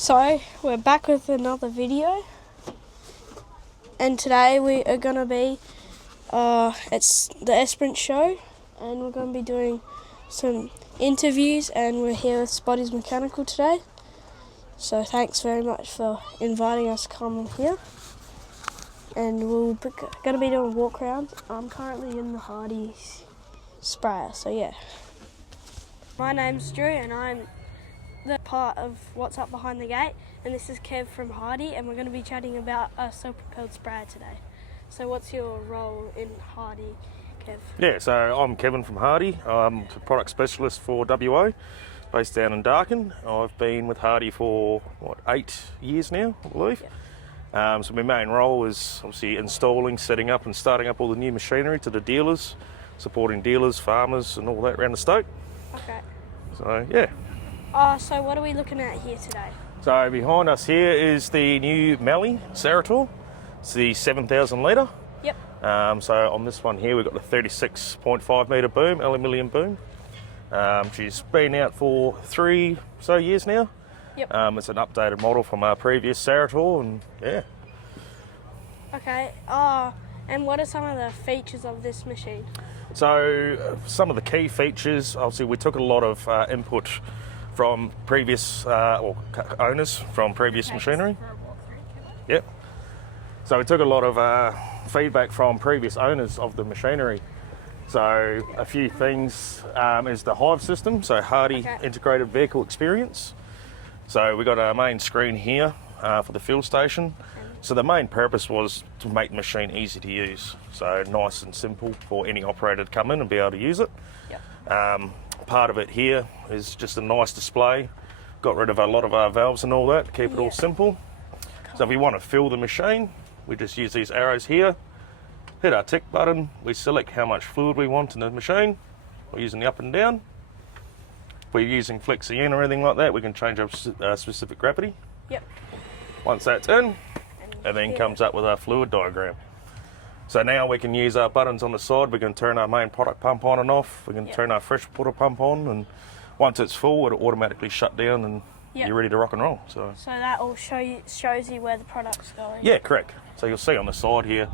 So we're back with another video, and today we are going to be it's the Esperance show, and we're going to be doing some interviews, and we're here with Spotty's Mechanical today. So thanks very much for inviting us to come here, and we're going to be doing walk around. I'm currently in the Hardi sprayer, so yeah. My name's Drew, and I'm the part of what's up behind the gate, and this is Kev from Hardi, and we're going to be chatting about a self-propelled sprayer today. So what's your role in Hardi, Kev? Yeah, so I'm Kevin from Hardi. I'm the product specialist for WA, based down in Darkin. I've been with Hardi for 8 years now, I believe. Yeah. So my main role is obviously installing, setting up and starting up all the new machinery to the dealers, supporting dealers, farmers and all that around the state. Okay. So yeah. So what are we looking at here today? So behind us here is the new Mally Sarator. It's the 7,000 litre. Yep. So on this one here we've got the 36.5 metre boom, aluminium boom. She's been out for 3 years now. Yep. It's an updated model from our previous Sarator, and yeah. Okay. And what are some of the features of this machine? So some of the key features, obviously we took a lot of input from previous owners from previous machinery. Yep. So we took a lot of feedback from previous owners of the machinery. So a few things is the Hive system, so Hardi Integrated Vehicle Experience. So we got our main screen here for the fuel station. So the main purpose was to make the machine easy to use. So nice and simple for any operator to come in and be able to use it. Yep. Part of it here is just a nice display. Got rid of a lot of our valves and all that to keep it all simple. So if we want to fill the machine, we just use these arrows here, hit our tick button, we select how much fluid we want in the machine. We're using the up and down. If we're using flexi in or anything like that, we can change our specific gravity. Yep. Once that's in, and then comes up with our fluid diagram. So now we can use our buttons on the side, we can turn our main product pump on and off, we can turn our fresh water pump on, and once it's full it'll automatically shut down and you're ready to rock and roll. So that all shows you where the product's going? Yeah, correct. So you'll see on the side here,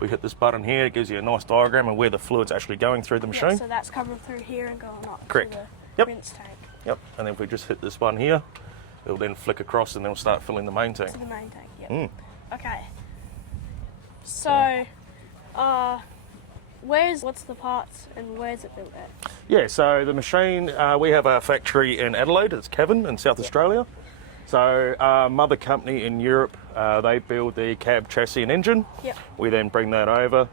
we hit this button here, it gives you a nice diagram of where the fluid's actually going through the machine. So that's coming through here and going up correct. to the rinse tank. Yep, and then if we just hit this button here, it'll then flick across and then we'll start filling the main tank. To the main tank, yep. Okay. So, what's the parts and where's it built at? Yeah, so the machine, we have a factory in Adelaide, it's Cavan in South Australia. So our mother company in Europe, they build the cab chassis and engine. Yep. We then bring that over.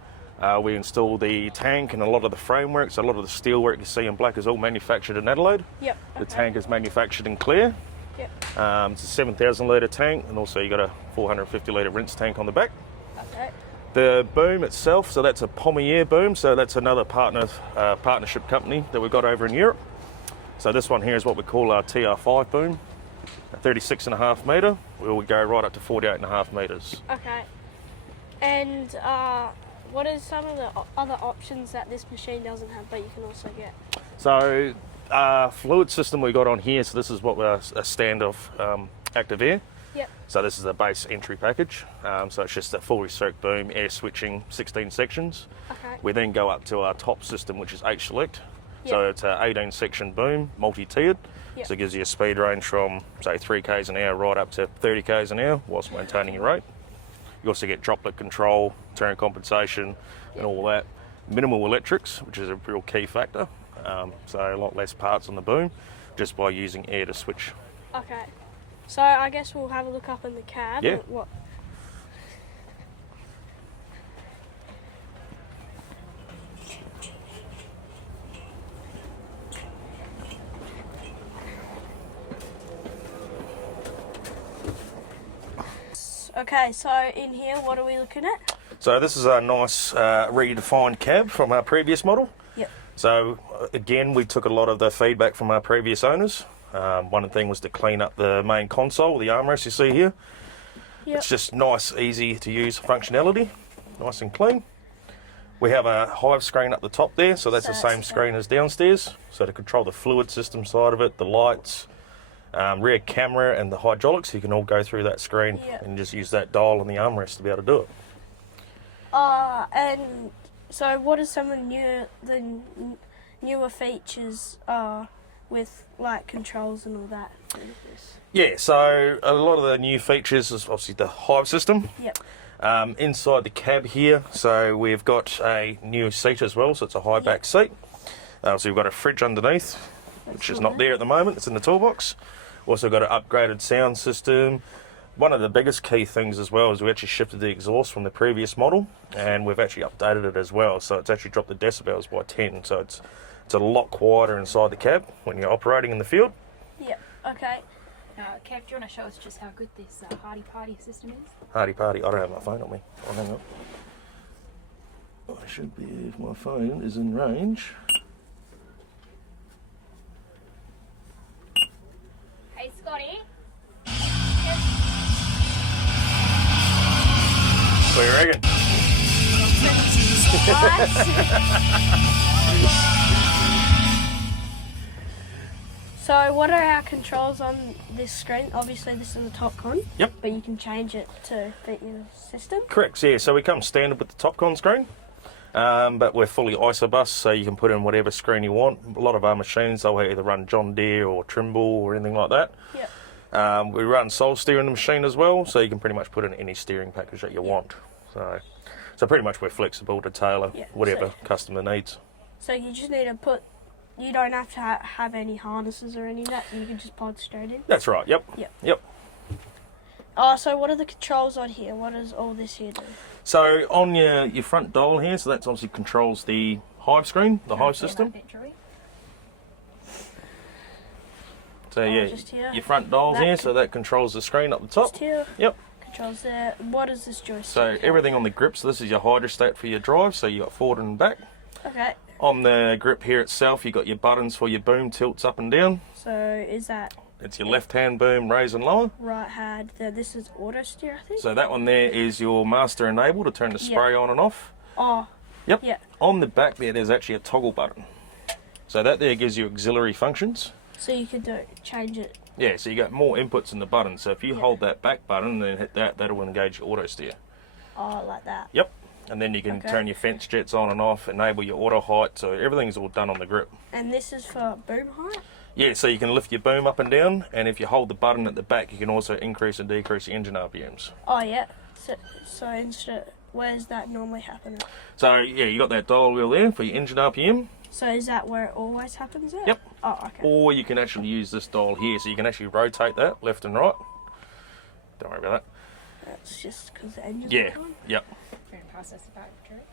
We install the tank and a lot of the frameworks, a lot of the steel work you see in black is all manufactured in Adelaide. Yep. The tank is manufactured in Clear. Yep. It's a 7,000 litre tank, and also you got a 450 litre rinse tank on the back. Okay. The boom itself, so that's a Pommier boom, so that's another partnership company that we've got over in Europe. So this one here is what we call our TR5 boom, a 36.5 metre, where we go right up to 48.5 metres. Okay. And what are some of the other options that this machine doesn't have but you can also get? So fluid system we got on here, so this is what we're a standoff active air. Yep. So this is a base entry package. So it's just a full recirc boom, air switching, 16 sections. Okay. We then go up to our top system, which is H-Select. Yep. So it's an 18 section boom, multi-tiered. Yep. So it gives you a speed range from say 3 k's an hour right up to 30 k's an hour whilst maintaining your rate. You also get droplet control, turn compensation and all that. Minimal electrics, which is a real key factor. So a lot less parts on the boom just by using air to switch. Okay. So I guess we'll have a look up in the cab. Yeah. What? Okay, so in here, what are we looking at? So this is a nice redefined cab from our previous model. Yep. So again, we took a lot of the feedback from our previous owners. One thing was to clean up the main console, the armrest you see here. Yep. It's just nice, easy to use functionality, nice and clean. We have a Hive screen up the top there, so that's the same screen as downstairs. So to control the fluid system side of it, the lights, rear camera and the hydraulics, you can all go through that screen and just use that dial and the armrest to be able to do it. And so what are some of the newer features with like controls and all that? Yeah, so a lot of the new features is obviously the hive system. Yep. Inside the cab here, so we've got a new seat as well, so it's a high back seat. So we've got a fridge underneath, which is not there at the moment, it's in the toolbox. Also got an upgraded sound system. One of the biggest key things as well is we actually shifted the exhaust from the previous model, and we've actually updated it as well, so it's actually dropped the decibels by 10, so it's a lot quieter inside the cab when you're operating in the field. Yep, okay. Kev, do you want to show us just how good this Hardi party system is? Hardi party, I don't have my phone on me. Oh, hang on. I should be, if my phone is in range. Hey, Scotty. What do you reckon? So what are our controls on this screen? Obviously this is the top con. Yep. But you can change it to fit your system. Correct, yeah, so we come standard with the Topcon screen, but we're fully isobus, so you can put in whatever screen you want. A lot of our machines, they'll either run John Deere or Trimble or anything like that. Yep. We run Soul Steer in the machine as well, so you can pretty much put in any steering package that you want. So pretty much we're flexible to tailor whatever customer needs. So you just need to put, you don't have to have any harnesses or any of that, you can just pod straight in? That's right, yep. Yep. So what are the controls on here? What does all this here do? So on your front dial here, so that's obviously controls the hive screen, the hive system. So just here. your front dial's here, so that controls the screen up the top. Just here. Yep. Controls there. What is this joystick? So everything on the grip, so this is your hydrostat for your drive, so you got forward and back. Okay. On the grip here itself, you got your buttons for your boom tilts up and down. So is that? It's your left hand boom, raise and lower. Right hand. This is auto steer, I think. So that one there is your master enable to turn the spray on and off. Oh. Yep. Yeah. On the back there's actually a toggle button. So that there gives you auxiliary functions. So you could change it. Yeah, so you got more inputs in the button. So if you hold that back button and then hit that, that'll engage your auto steer. Oh, like that. Yep. And then you can turn your fence jets on and off, enable your auto height, so everything's all done on the grip. And this is for boom height? Yeah, so you can lift your boom up and down, and if you hold the button at the back, you can also increase and decrease the engine RPMs. Oh, yeah. So instead, where's that normally happen at? So, yeah, you got that dial wheel there for your engine RPM. So is that where it always happens at? Yep. Oh, okay. Or you can actually use this dial here, so you can actually rotate that left and right. Don't worry about that. That's just because the engine's on? Yep. Process the battery.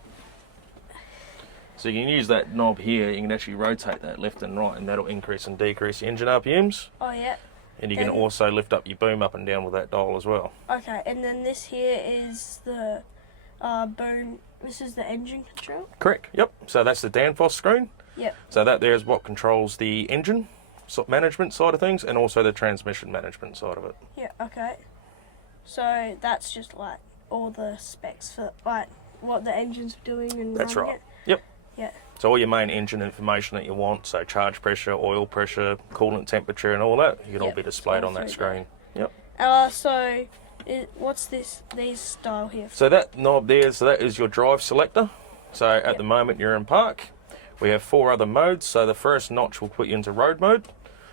So you can use that knob here, you can actually rotate that left and right, and that'll increase and decrease the engine RPMs. Oh, yeah. And you can also lift up your boom up and down with that dial as well. Okay, and then this here is the boom. This is the engine control? Correct, yep. So that's the Danfoss screen. Yep. So that there is what controls the engine management side of things, and also the transmission management side of it. Yeah, okay. So that's just like all the specs for like what the engine's doing and That's running right. it? Yep. Yeah. So all your main engine information that you want, so charge pressure, oil pressure, coolant temperature and all that, you can all be displayed on that screen. Yep. So what's these style here? So that knob there, so that is your drive selector. So at the moment you're in park. We have 4 other modes. So the first notch will put you into road mode.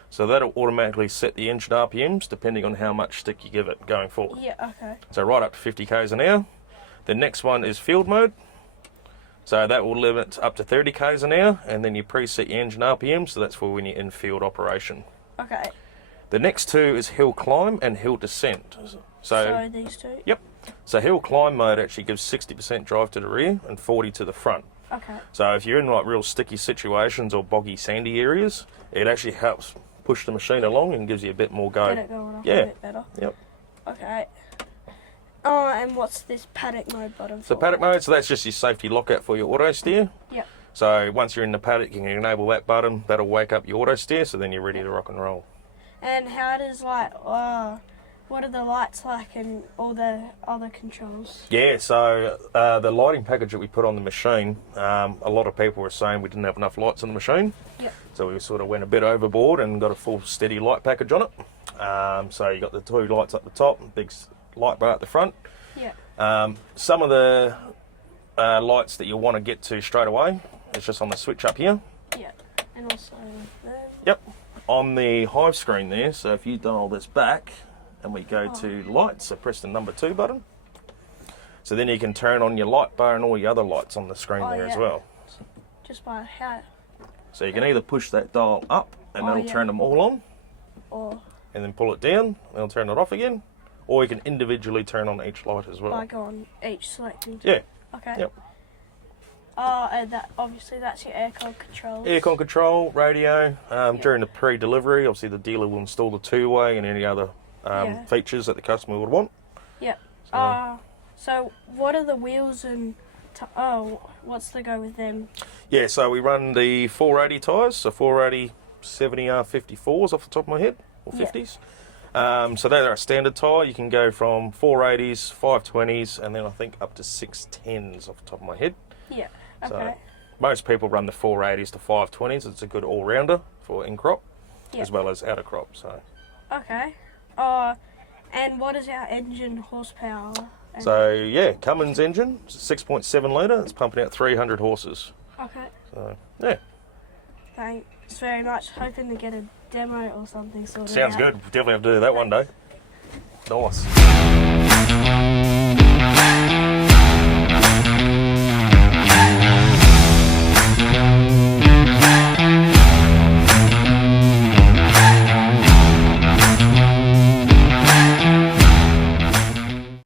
So that'll automatically set the engine RPMs depending on how much stick you give it going forward. Yeah, okay. So right up to 50 k's an hour. The next one is field mode. So that will limit up to 30 k's an hour, and then you preset your engine RPM, so that's for when you're in field operation. Okay. The next 2 is hill climb and hill descent. So these 2? Yep. So hill climb mode actually gives 60% drive to the rear and 40 to the front. Okay. So if you're in like real sticky situations or boggy sandy areas, it actually helps push the machine along and gives you a bit more go. Get it going off a bit better. Yep. Okay. Oh, and what's this paddock mode button for? So paddock mode, so that's just your safety lockout for your auto steer. Yep. So once you're in the paddock, you can enable that button. That'll wake up your auto steer, so then you're ready to rock and roll. And how does what are the lights like and all the other controls? Yeah, so the lighting package that we put on the machine, a lot of people were saying we didn't have enough lights on the machine. Yep. So we sort of went a bit overboard and got a full steady light package on it. So you got the two lights up the top, big light bar at the front. Yeah. Some of the lights that you'll want to get to straight away is just on the switch up here. Yeah. And also there. Yep. On the hive screen there, so if you dial this back and we go to lights, so press the number 2 button. So then you can turn on your light bar and all your other lights on the screen there as well. Just by how? So you can either push that dial up and that'll turn them all on, or and then pull it down and it'll turn it off again, or you can individually turn on each light as well. like on each selecting. Yeah. Okay. Yep. And that obviously that's your aircon control. Aircon control, radio. During the pre-delivery, obviously the dealer will install the two-way and any other features that the customer would want. Yep. So what are the wheels and what's the go with them? Yeah, so we run the 480 tyres, so 480 70R54s off the top of my head, or 50s. So they're a standard tyre. You can go from 480s, 520s, and then I think up to 610s off the top of my head. Yeah. Okay. So most people run the 480s to 520s. It's a good all-rounder for in-crop as well as out-of-crop. So. Okay. And what is our engine horsepower? So yeah, Cummins engine, 6.7 litre. It's pumping out 300 horses. Okay. So yeah. Thanks very much. Hoping to get a demo or something sorted out. Sounds good. Definitely have to do that one day. Nice.